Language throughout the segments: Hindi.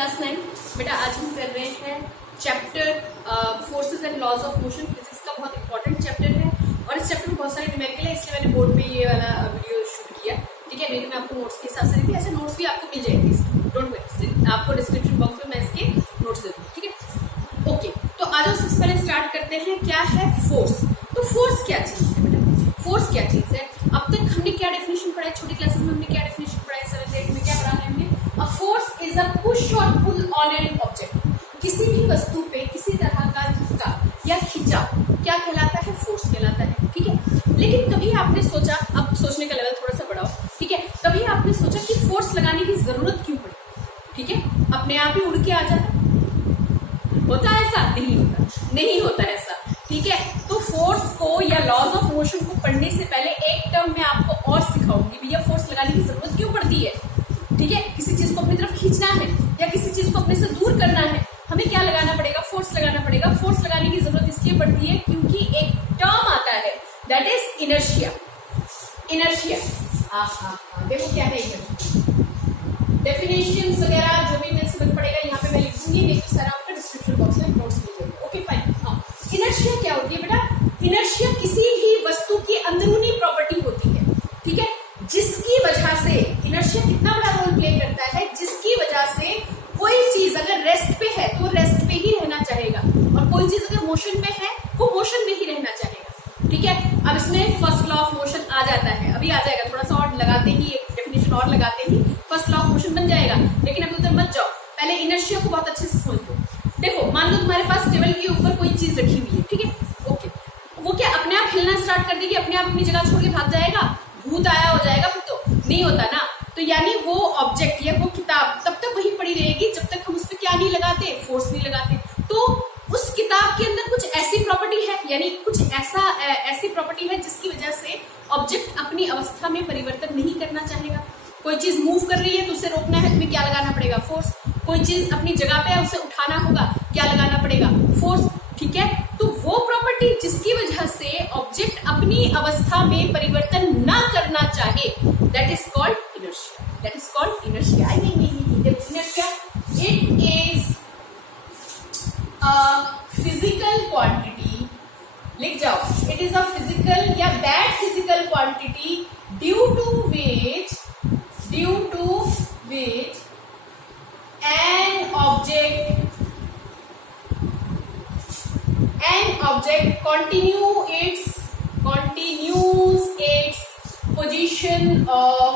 क्लास 9। बेटा आज हम कर रहे हैं chapter forces and laws of motion. Physics का बहुत इंपॉर्टेंट चैप्टर है और इस चैप्टर में बहुत सारे न्यूमेरिकल है, इसलिए मैंने बोर्ड पे ये वाला वीडियो शूट किया। ठीक है, नहीं तो मैं आपको नोट्स के हिसाब से देती, ऐसे नोट्स भी आपको मिल जाएंगे इसके, डोंट वरी, आपको डिस्क्रिप्शन बॉक्स में मैं इसके नोट्स दे दूँगी। ठीक है, ओके। तो आ जाओ, सबसे पहले स्टार्ट करते हैं। क्या है फोर्स? तो फोर्स क्या चीज है बेटा? फोर्स क्या चीज है? अब तक हमने क्या डेफिनेशन पढ़ा है छोटी क्लासेस में? हमने क्या डेफिनेशन पढ़ा है 7th 8th में? क्या पढ़ा है हमने? A force is a push और पुल ऑन एन ऑब्जेक्ट। किसी भी वस्तु पे किसी तरह का झटका या खिंचाव क्या कहलाता है? फोर्स कहलाता है। ठीक है, लेकिन कभी आपने सोचा, अब सोचने का लेवल थोड़ा सा बढ़ाओ, ठीक है, कभी आपने सोचा कि फोर्स लगाने की जरूरत क्यों पड़ी? ठीक है, अपने आप ही उड़ के आ जाता होता है ऐसा? नहीं होता, नहीं होता ऐसा। ठीक है, तो फोर्स को या लॉज ऑफ मोशन को पढ़ने से पहले एक टर्म में आपको और सिखाऊंगी, भैया फोर्स लगाने की जरूरत क्यों पड़ती है। ठीक है, किसी चीज को अपनी तरफ खींचना है या किसी चीज को अपने से दूर करना है, हमें क्या लगाना पड़ेगा? फोर्स लगाना पड़ेगा। फोर्स लगाने की जरूरत इसलिए पड़ती है क्योंकि एक टर्म आता है, दैट इज इनर्शिया। इनर्शिया, देखो क्या है इनर्शिया, डेफिनेशन वगैरह जो भी मैं समझ पड़ेगा यहाँ पे मैं लिखूंगी, नहीं तो सर आपका डिस्क्रिप्शन बॉक्स में नोट्स मिल जाएंगे। Okay fine. हाँ, इनर्शिया क्या होती है बेटा? इनर्शिया किसी भी वस्तु की अंदरूनी प्रॉपर्टी होती है, ठीक है, जिसकी वजह से इनर्शिया कितना बड़ा रोल प्ले करता है, जिसकी वजह से कोई चीज अगर रेस्ट पे है तो रेस्ट पे ही रहना चाहेगा और कोई चीज अगर मोशन में है वो मोशन में ही रहना चाहेगा। ठीक है, अब इसमें फर्स्ट लॉ ऑफ मोशन आ जाता है, अभी आ जाएगा, थोड़ा सा और लगाते ही, एक डेफिनेशन और लगाते ही फर्स्ट लॉ ऑफ मोशन बन जाएगा, लेकिन अभी उधर मत जाओ, पहले इनर्शिया को बहुत अच्छे से समझ लो। देखो, मान लो तुम्हारे पास टेबल के ऊपर कोई चीज रखी हुई है, ठीक है, ओके, वो क्या अपने आप हिलना स्टार्ट कर देगी, अपने आप अपनी जगह छोड़ के भाग जाएगा? भूत आया हो जाएगा फिर तो नहीं होता ना। तो यानी वो ऑब्जेक्ट या वो किताब तब तक वही पड़ी रहेगी जब तक हम उस पर क्या नहीं लगाते? फोर्स नहीं लगाते। तो उस किताब के अंदर कुछ ऐसी प्रॉपर्टी है, यानी कुछ ऐसी प्रॉपर्टी है जिसकी वजह से ऑब्जेक्ट अपनी अवस्था में परिवर्तन नहीं करना चाहेगा। कोई चीज मूव कर रही है तो उसे रोकना है, तुम्हें क्या लगाना पड़ेगा? फोर्स। कोई चीज अपनी जगह पे है, उसे उठाना होगा, क्या लगाना पड़ेगा? फोर्स। ठीक है, तो वो प्रॉपर्टी जिसकी वजह से ऑब्जेक्ट अपनी अवस्था में परिवर्तन ना करना चाहे, that is called inertia. That is called inertia. Inertia it is a physical quantity, लिख जाओ, इट इज अ फिजिकल या that physical quantity due to which an object continues its position of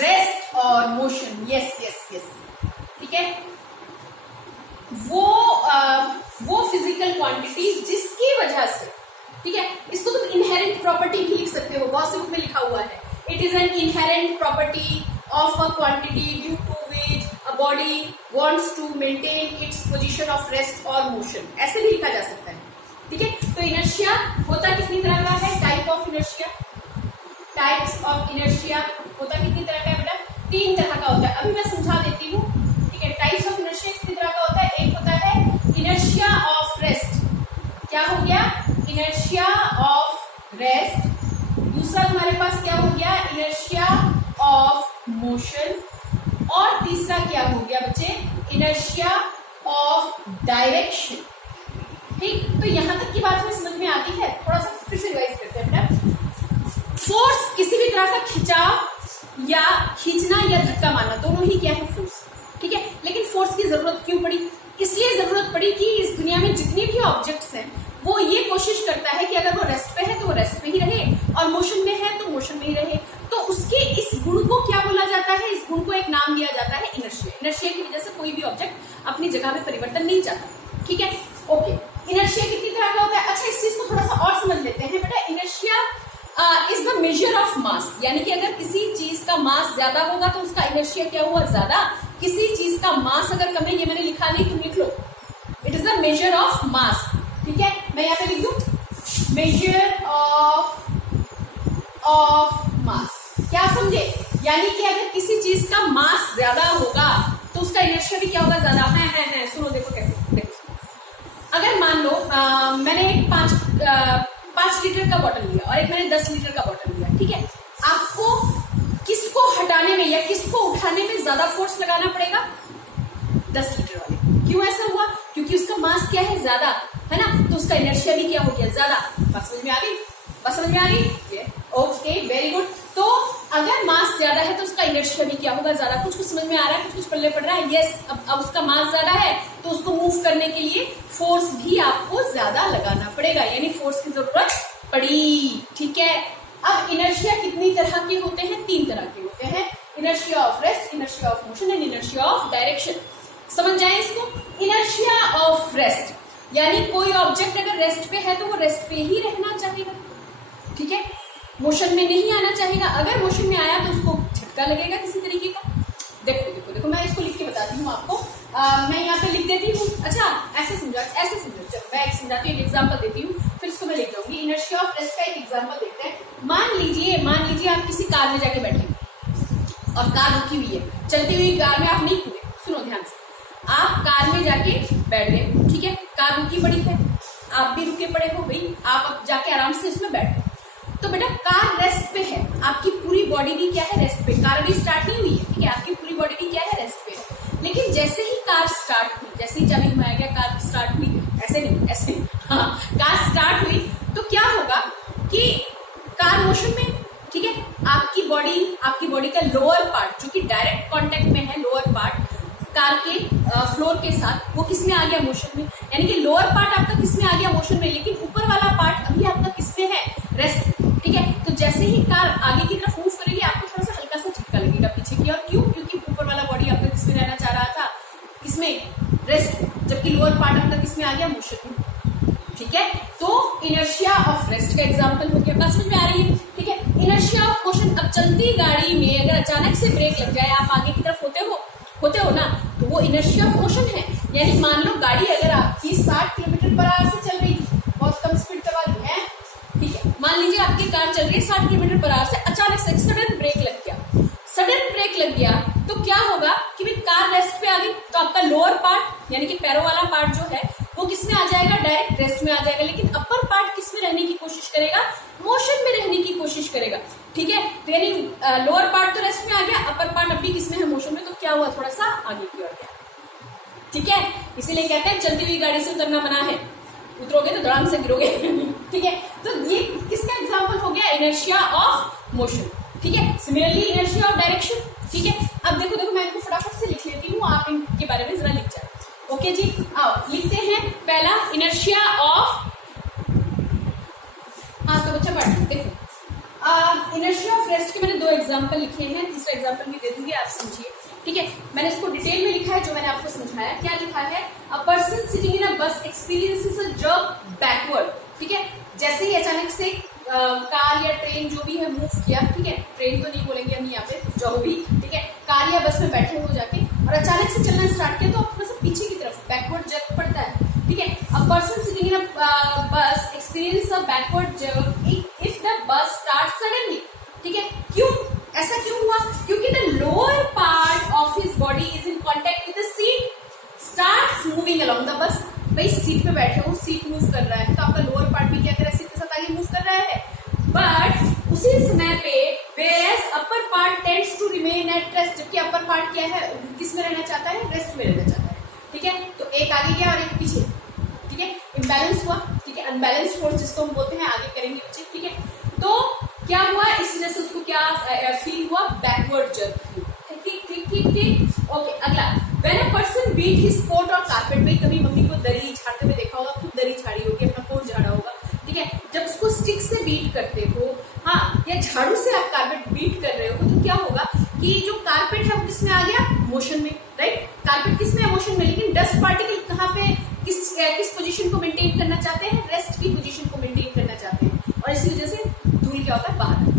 rest or motion। yes ठीक है, वो फिजिकल क्वांटिटी जिसकी वजह से, ठीक है, इसको तुम इनहेरेंट प्रॉपर्टी भी लिख सकते हो, बहुत से बुक में लिखा हुआ है, it is an inherent property of a quantity due to which a body wants to maintain its position of rest और मोशन, ऐसे भी लिखा जा सकता है। ठीक है, तो इनर्शिया होता कितनी तरह का है? Type of inertia, types of inertia होता कितनी तरह का है बेटा? 3 तरह का होता है। अभी मैं समझा देती हूँ। ठीक है, टाइप्स ऑफ इनर्शिया कितनी तरह का होता है? एक होता है इनर्शिया ऑफ रेस्ट, क्या हो गया? Inertia of rest. दूसरा तुम्हारे पास क्या हो गया? Inertia of motion. और तीसरा क्या हो गया बच्चे? Inertia of direction. ठीक, तो यहां तक की बात में समझ में आती है? थोड़ा सा फिर से रिवाइज करते हैं बेटा। फोर्स किसी भी तरह का खिंचाव या खींचना या धक्का मारना, दोनों ही क्या है? फोर्स। ठीक है, लेकिन फोर्स की जरूरत क्यों पड़ी? इसलिए जरूरत पड़ी कि इस दुनिया में जितने भी ऑब्जेक्ट्स हैं वो ये कोशिश करता है कि अगर वो रेस्ट पे है तो वो रेस्ट पे ही रहे और मोशन में है तो मोशन में ही रहे। तो उसके इस गुण को क्या बोला जाता है? इस गुण को एक नाम दिया जाता है इनर्शिया। इनर्शिया की वजह से कोई भी ऑब्जेक्ट अपनी जगह में परिवर्तन नहीं चाहता। ठीक है, ओके। इनर्शिया कितनी तरह का होता है? अच्छा, इस चीज को थोड़ा सा और समझ लेते हैं बेटा। Inertia is the measure of मास, यानी कि अगर किसी चीज का मास ज्यादा होगा तो उसका इनर्शिया क्या हुआ? ज्यादा। किसी चीज का मास अगर कम है, ये मैंने लिखा नहीं, तुम लिख लो, it is the measure of mass. ठीक है, मैं यहाँ पे लिख दूं मेजर ऑफ मास। क्या समझे? यानी कि अगर किसी चीज का मास ज्यादा होगा तो उसका इनर्शिया भी क्या होगा? ज्यादा है। सुनो, देखो कैसे, देखो, अगर मान लो मैंने 5 लीटर का बॉटल लिया और एक मैंने 10 लीटर का बॉटल लिया, ठीक है, आपको किसको हटाने में या किसको उठाने में ज्यादा फोर्स लगाना पड़ेगा 10 लीटर वाले। क्यों ऐसा हुआ? क्योंकि उसका मास क्या है, ज्यादा है ना, तो उसका इनर्शिया भी क्या हो गया, ज्यादा। बात समझ में आ गई? बात समझ में आ गई? Okay, very good. तो अगर मास ज्यादा है तो उसका इनर्शिया भी क्या होगा, ज्यादा। कुछ कुछ समझ में आ रहा है, कुछ पल्ले पड़ रहा है? यस। अब उसका मास ज्यादा है तो उसको मूव करने के लिए फोर्स भी आपको ज्यादा लगाना पड़ेगा, यानी फोर्स की जरूरत पड़ी। ठीक है। अब इनर्शिया कितनी तरह के होते हैं? 3 तरह के होते हैं। Inertia of rest, inertia of motion and inertia of direction. समझ जाए इसको। इनर्शिया ऑफ रेस्ट यानी कोई ऑब्जेक्ट अगर रेस्ट पे है तो वो रेस्ट पे ही रहना चाहेगा, ठीक है, मोशन में नहीं आना चाहेगा। अगर मोशन में आया तो उसको झटका लगेगा किसी तरीके का। देखो देखो देखो, मैं इसको लिख के बताती हूँ आपको। मैं यहाँ पे लिख देती हूँ। अच्छा, ऐसे समझा, ऐसे समझो। चलो मैं एक समझाती हूँ, एक एग्जाम्पल देती हूँ, फिर इसको मैं लिख दूंगी। इनर्शिया ऑफ रेस्ट का एक एग्जाम्पल देखते हैं। मान लीजिए आप किसी कार में जाके बैठे और कार रुकी हुई है, चलती हुई कार में आप नहीं कूदे। सुनो ध्यान से, आप कार में जाके बैठ गए, ठीक है, कार रुकी पड़ी है, आप भी रुके पड़े हो भाई, आप अब जाके आराम से उसमें बैठ गए। तो बेटा कार रेस्ट पे है, आपकी पूरी बॉडी भी क्या है, रेस्ट पे। कार अभी स्टार्ट नहीं हुई है, ठीक है, आपकी पूरी बॉडी भी क्या है, रेस्ट पे है। लेकिन जैसे ही कार स्टार्ट हुई, जैसे ही चाबी घुमाया गया, कार स्टार्ट हुई, ऐसे नहीं, ऐसे, हाँ, कार स्टार्ट हुई तो क्या होगा कि कार मोशन में, ठीक है, आपकी बॉडी का लोअर पार्ट जो कि डायरेक्ट कांटेक्ट में है, लोअर पार्ट कार के फ्लोर के साथ, वो किसमें आ गया, मोशन में। यानी कि लोअर पार्ट आपका किसमें आ गया, मोशन में, लेकिन ऊपर वाला पार्ट अभी आपका किसमें है, रेस्ट। ठीक है, तो जैसे ही कार आगे की तरफ मूव करेगी आपको थोड़ा सा हल्का सा झटका लगेगा पीछे की ओर। क्यों? क्योंकि ऊपर वाला बॉडी आपका किसमें रहना चाह रहा था, किसमें, रेस्ट, जबकि लोअर पार्ट आपका किसमें आ गया, मोशन में। ठीक है, तो इनर्शिया ऑफ रेस्ट का एग्जांपल हो गया। बात समझ में आ रही है? ठीक है। इनर्शिया ऑफ मोशन, अब चलती गाड़ी में अगर अचानक से ब्रेक लग जाए, आप आगे की तरफ होते हो ना, तो वो इनर्शिया ऑफ मोशन है। यानी मान लो गाड़ी अगर आपकी 60 किलोमीटर पर आवर से चल रही थी, बहुत कम स्पीड करवा दी है, ठीक है, मान लीजिए आपकी कार चल रही है 60 किलोमीटर पर आवर से, अचानक से सडन ब्रेक लग गया। सडन ब्रेक लग गया तो क्या होगा कि भाई कार रेस्ट पे आ गई, तो आपका लोअर पार्ट यानी कि पैरों वाला पार्ट जो है वो किसमें आ जाएगा, डायरेक्ट रेस्ट में आ जाएगा। लेकिन अपर पार्ट किसमें रहने की कोशिश करेगा, मोशन में रहने की कोशिश करेगा। ठीक है, तो यानी लोअर पार्ट तो रेस्ट में आ गया, अपर पार्ट अभी किसमें है, मोशन में। तो क्या हुआ, थोड़ा सा आगे की ओर गया। ठीक है, इसीलिए कहते हैं चलती हुई गाड़ी से उतरना मना है, उतरोगे तो धड़ाम से गिरोगे। ठीक है, तो ये किसका एग्जाम्पल हो गया, इनर्शिया ऑफ मोशन। ठीक है, सिमिलरली इनर्शिया ऑफ डायरेक्शन। ठीक है, अब देखो मैं इनको फटाफट से लिख लेती हूँ, आप इनके बारे में जरा लिख जाए। ओके जी, आओ लिखते हैं। पहला इनर्शिया ऑफ, हाँ तो बच्चा पढ़ देखो, इनर्शिया ऑफ रेस्ट के मैंने 2 एग्जाम्पल लिखे हैं, तीसरा एग्जाम्पल भी दे दूंगी, आप समझिए। ठीक है, मैंने इसको डिटेल में लिखा है जो मैंने आपको समझाया। क्या लिखा है, अ पर्सन सिटिंग इन अ बस एक्सपीरियंसेस अ जर्क बैकवर्ड। ठीक है, जैसे ही अचानक से कार या ट्रेन जो भी है मूव किया, ठीक है, ट्रेन तो नहीं बोलेंगे हम यहाँ पे, जो भी, ठीक है, कार या बस में बैठे हो जाके और अचानक से चलना स्टार्ट किया तो थोड़ा सा पीछे की तरफ बैकवर्ड जर्क पड़ता है। ठीक है, अ पर्सन सिटिंग इन अ बस experience a backward jerk if the bus start suddenly. ठीक है, क्यों, ऐसा क्यों हुआ, क्योंकि the lower part of his body is in contact with the seat, starts moving along the bus. भाई सीट पे बैठे हो, सीट मूव कर रहा है तो आपका लोअर पार्ट भी क्या कर रहा है, सीट के साथ आगे मूव कर रहा है। बट उसी समय पे whereas upper part tends to remain at rest, जबकि अपर पार्ट क्या है, किस में रहना चाहता है, रेस्ट में रहना चाहता है। ठीक है, तो एक आगे गया और एक पीछे। ठीक है, इम्बैलेंस हुआ। ठीक है, अनबैलेंस फोर्स जिसको हम बोलते हैं, आगे करेंगे बच्चे। ठीक है, तो क्या हुआ, इस वजह से उसको क्या फील हुआ, बैकवर्ड जर्क। ठीक ठीक ठीक ठीक। ओके, अगला, when a person beat his coat और कारपेट। भाई कभी मम्मी को दरी झाड़ते हुए देखा होगा, खुद दरी झाड़ी होगी, अपना कोट झाड़ा होगा। ठीक है, जब उसको स्टिक से बीट करते हो, हाँ, या झाड़ू से आप कारपेट बीट कर रहे हो, तो क्या होगा कि जो कारपेट है वो किसमें आ गया, मोशन में। राइट, कारपेट किसमें है, मोशन में। लेकिन डस्ट पार्टिकल कहाँ पे, किस पोजीशन को मेंटेन करना चाहते हैं, रेस्ट की पोजीशन को मेंटेन करना चाहते हैं, और इसी वजह से धूल क्या होता है, बाहर।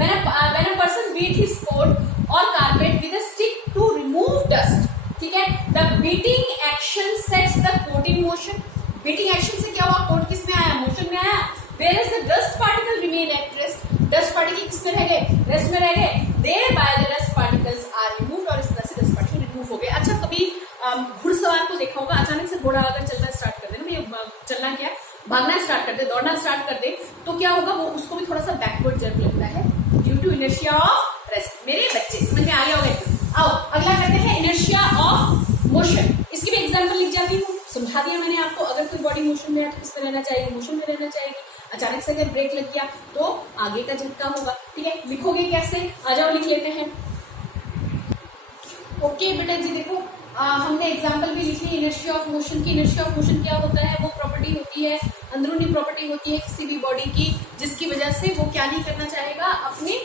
When a person beat his coat or carpet with a stick to remove dust, ठीक है, the beating action sets the coat in motion. Beating action से क्या हुआ, कोट किस में आया, मोशन में आया। Whereas the dust particle remain at rest, dust particle किस में रह गए, रेस्ट में रह गए। Thereby the dust particles are removed, और इस तरह से dust particle remove हो गए। अच्छा, कभी घुड़सवार को देखा होगा, अचानक से घोड़ा अगर चलना स्टार्ट कर दे ना, चलना क्या, भागना स्टार्ट कर दे, दौड़ना स्टार्ट कर दे, तो क्या होगा, वो उसको भी थोड़ा सा बैकवर्ड जर्क लगता है due to inertia of rest. मेरे बच्चे समझ में आ गया होगा। मोशन, इसकी भी एग्जांपल लिख जाती हूँ, समझा दिया मैंने आपको। अगर कोई बॉडी मोशन में है तो किस में रहना चाहिए, मोशन में रहना चाहिए। अचानक से अगर ब्रेक लग गया तो आगे का झटका होगा, ठीक है। लिखोगे कैसे, आ जाओ लिख लेते हैं। ओके बेटा जी देखो, हमने एग्जाम्पल भी लिखी इनर्शिया ऑफ मोशन की। इनर्शिया ऑफ मोशन क्या होता है, वो प्रॉपर्टी होती है, अंदरूनी प्रॉपर्टी होती है किसी भी बॉडी की, जिसकी वजह से वो क्या नहीं करना चाहेगा, अपनी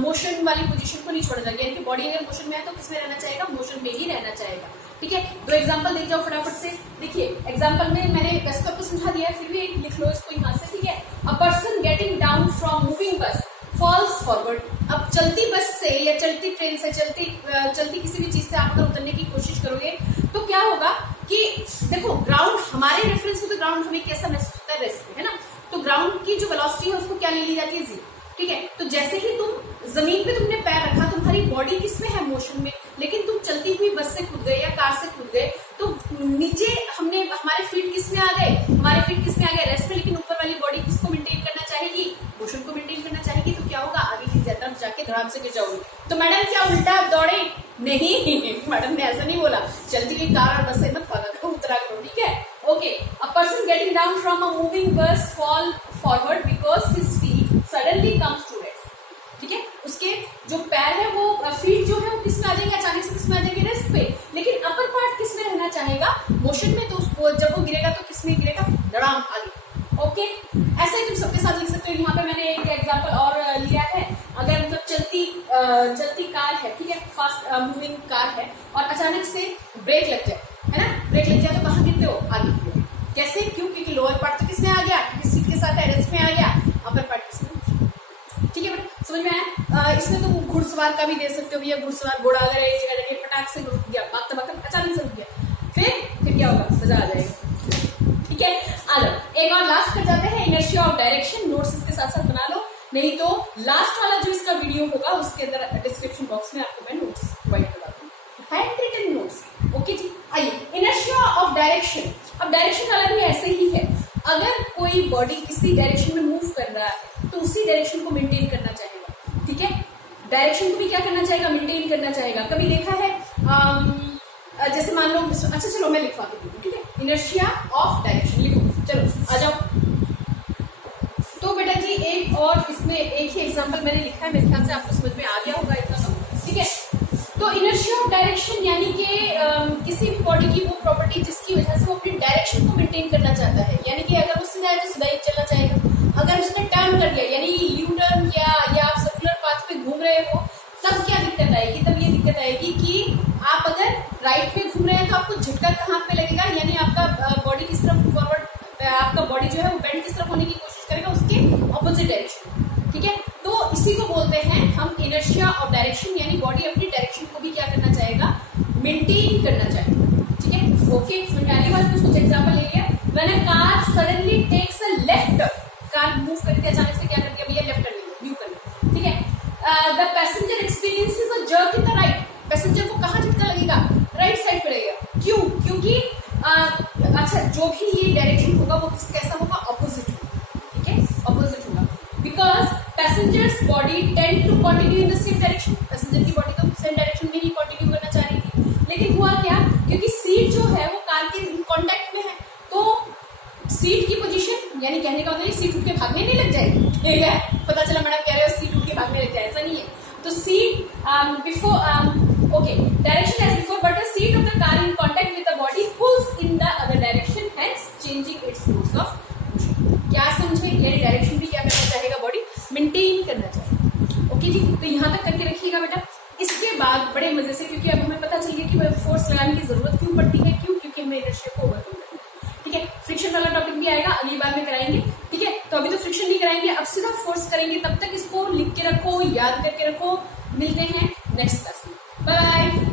मोशन वाली पोजीशन को नहीं छोड़ना चाहेगा। यानी कि बॉडी अगर मोशन में है तो किसमें रहना चाहेगा, मोशन में ही रहना चाहेगा, ठीक है। दो एग्जाम्पल देख जाओ फटाफट से। देखिए एग्जाम्पल में मैंने वैसे तो आपको समझा दिया है, फिर भी लिख लो इसको यहाँ से, ठीक है। A person getting down from moving bus falls forward. अब चलती बस से या चलती ट्रेन से, चलती किसी भी चीज से आप अगर उतरने की कोशिश करोगे तो क्या होगा कि देखो ग्राउंड, हमारे रेफरेंस में तो ग्राउंड हमें कैसा महसूस होता है, रेस्ट में, है ना। तो ग्राउंड की जो वेलोसिटी है उसको क्या ले ली जाती है, जीरो, ठीक है। तो जैसे ही तुम जमीन पे तुमने पैर रखा, तुम्हारी बॉडी किसमें है, मोशन में, लेकिन तुम चलती हुई बस से कूद गए या कार से कूद गए तो नीचे हमारे फीट किसमें आ गए, हमारे फीट किसमें आ गए, रेस्ट में। लेकिन ऊपर वाली बॉडी किसको मेंटेन करना चाहेगी, मोशन को मेंटेन करना चाहेगी। तो क्या होगा, आगे गिर जाता है, जाके धड़ाम से गिर जाओगे। तो मैडम क्या उल्टा आप दौड़े, नहीं मैडम ने ऐसा नहीं बोला, चलती हुई कार और बस से मत भागा करो, उतरा करो, ठीक है। Okay, a person getting down from a moving bus fall forward because his feet suddenly comes to rest, ठीक है। उसके जो पैर है वो फीट जो है वो किसमें आ जाएंगे, अचानक से किसमें आ जाएंगे, रेस्ट पे। लेकिन अपर पार्ट किसमें रहना चाहेगा, मोशन में। तो उसको जब वो गिरेगा तो किसमें गिरेगा, धड़ाम आगे। ओके, ऐसा ही तुम सबके साथ लिख सकते हो। यहाँ पे मैंने एक एग्जांपल और लिया है। अगर मतलब चलती कार है, ठीक है, फास्ट मूविंग कार है और अचानक से ब्रेक लग जाए, है ना, ब्रेक लग जाए तो कहाँ गिरते हो, आगे गिरते हो। कैसे, क्यों, क्योंकि लोअर पार्ट तो किसमें आ गया, क्योंकि सीट के साथ रेस्ट में आ गया, अपर पार्ट किसमें, ठीक है बेटा, समझ में आया। इसमें तुम घुड़सवार का भी दे सकते हो, भैया घुड़सवार घोड़ा अगर एक जगह जाके फटाक से रुक गया, अचानक से रुक गया, फिर क्या होगा, मजा आ जाएगा, ठीक है। आ जाओ एक और लास्ट कर जाते हैं, इनर्शिया ऑफ डायरेक्शन। नोट्स इसके साथ साथ बना लो, नहीं तो लास्ट वाला जो इसका वीडियो होगा उसके अंदर डिस्क्रिप्शन बॉक्स में आपको मैं नोट्स प्रोवाइड करवा दूँ, हैंड रिटन नोट्स। ओके जी, आइए इनर्शिया ऑफ डायरेक्शन। अब डायरेक्शन वाला भी ऐसे ही है, अगर कोई बॉडी किसी डायरेक्शन में मूव कर रहा है तो उसी डायरेक्शन को मेंटेन करना चाहेगा, ठीक है। डायरेक्शन को भी क्या करना चाहेगा, मेंटेन करना चाहेगा। कभी देखा है जैसे मान लो, अच्छा चलो मैं लिखवा के दूँ, ठीक है। इनर्शिया ऑफ डायरेक्शन लिखो, चलो आ जाओ। तो बेटा जी एक और इसमें एक ही एग्जांपल मैंने लिखा है, मेरे ख्याल से आपको समझ में आ गया होगा इतना तो, ठीक है। तो इनर्शिया ऑफ डायरेक्शन यानी कि किसी भी बॉडी की वो प्रॉपर्टी जिसकी वजह से वो अपनी डायरेक्शन को मेंटेन करना चाहता है। यानी कि अगर उससे जाए तो सीधा ही चलना चाहेगा, अगर उसने टर्न कर दिया यानी यू टर्न किया या आप सर्कुलर पाथ पे घूम रहे हो, तब क्या दिक्कत आएगी, तब ये दिक्कत आएगी कि आप अगर राइट में घूम रहे हैं तो आपको झटका कहाँ पे लगेगा, यानी आपका बॉडी किस तरफ फॉरवर्ड, आपका बॉडी जो है वो बेंड किस तरफ होने की कोशिश करेगा, उसके ऑपोजिट डायरेक्शन, ठीक है। तो इसी को बोलते हैं हम इनर्शिया ऑफ डायरेक्शन, यानी बॉडी अपनी डायरेक्शन को भी क्या करना चाहेगा, मेंटेन करना चाहेगा, ठीक है। ओके, समझ में आने वाला, कुछ एग्जांपल ले लिया। When a car suddenly takes a left turn, car move करके अचानक से क्या कर दिया भैया, लेफ्ट टर्न ले न्यू करना, ठीक है। The passenger experiences a jerk in the right, passenger को कहाँ झटका लगेगा, राइट साइड पे लगेगा। क्यों, क्योंकि अच्छा जो भी ये डायरेक्शन होगा वो कैसा होगा, ऑपोजिट होगा, ठीक है, ऑपोजिट होगा। Because passengers body tend to continue in the same direction, passenger की बॉडी तो सेम डायरेक्शन में ही कंटिन्यू करना चाह रही थी, लेकिन हुआ क्या, क्योंकि सीट जो है वो कार के कॉन्टेक्ट में है, तो सीट की पोजीशन, यानी कहने का मतलब सीट उठ के भागने नहीं लग जाएगी, ठीक है। पता चला मैडम कह रहे हो सीट उठ के भागने लग जाए, ऐसा नहीं है। तो seat before okay, direction as before but the seat of the car in contact with the body pulls in the other direction, hence changing its course of motion. क्या समझे, यानी डायरेक्शन भी क्या करना चाहेगा, बॉडी मेंटेन करना चाहेगा। ओके जी, तो यहाँ तक करके रखिएगा बेटा। इसके बाद बड़े मजे से, क्योंकि अब हमें पता चल गया कि फोर्स लगाने की जरूरत क्यों पड़ती है, क्योंकि हमें इनर्शिया को ओवरकम करना है, ठीक है। फ्रिक्शन वाला टॉपिक भी आएगा, अगली बार में कराएंगे, ठीक है। तो अभी तो फ्रिक्शन नहीं कराएंगे, अब सीधा फोर्स करेंगे। तब तक इसको लिख के रखो, याद करके रखो। मिलते हैं नेक्स्ट क्लास में, बाय बाय।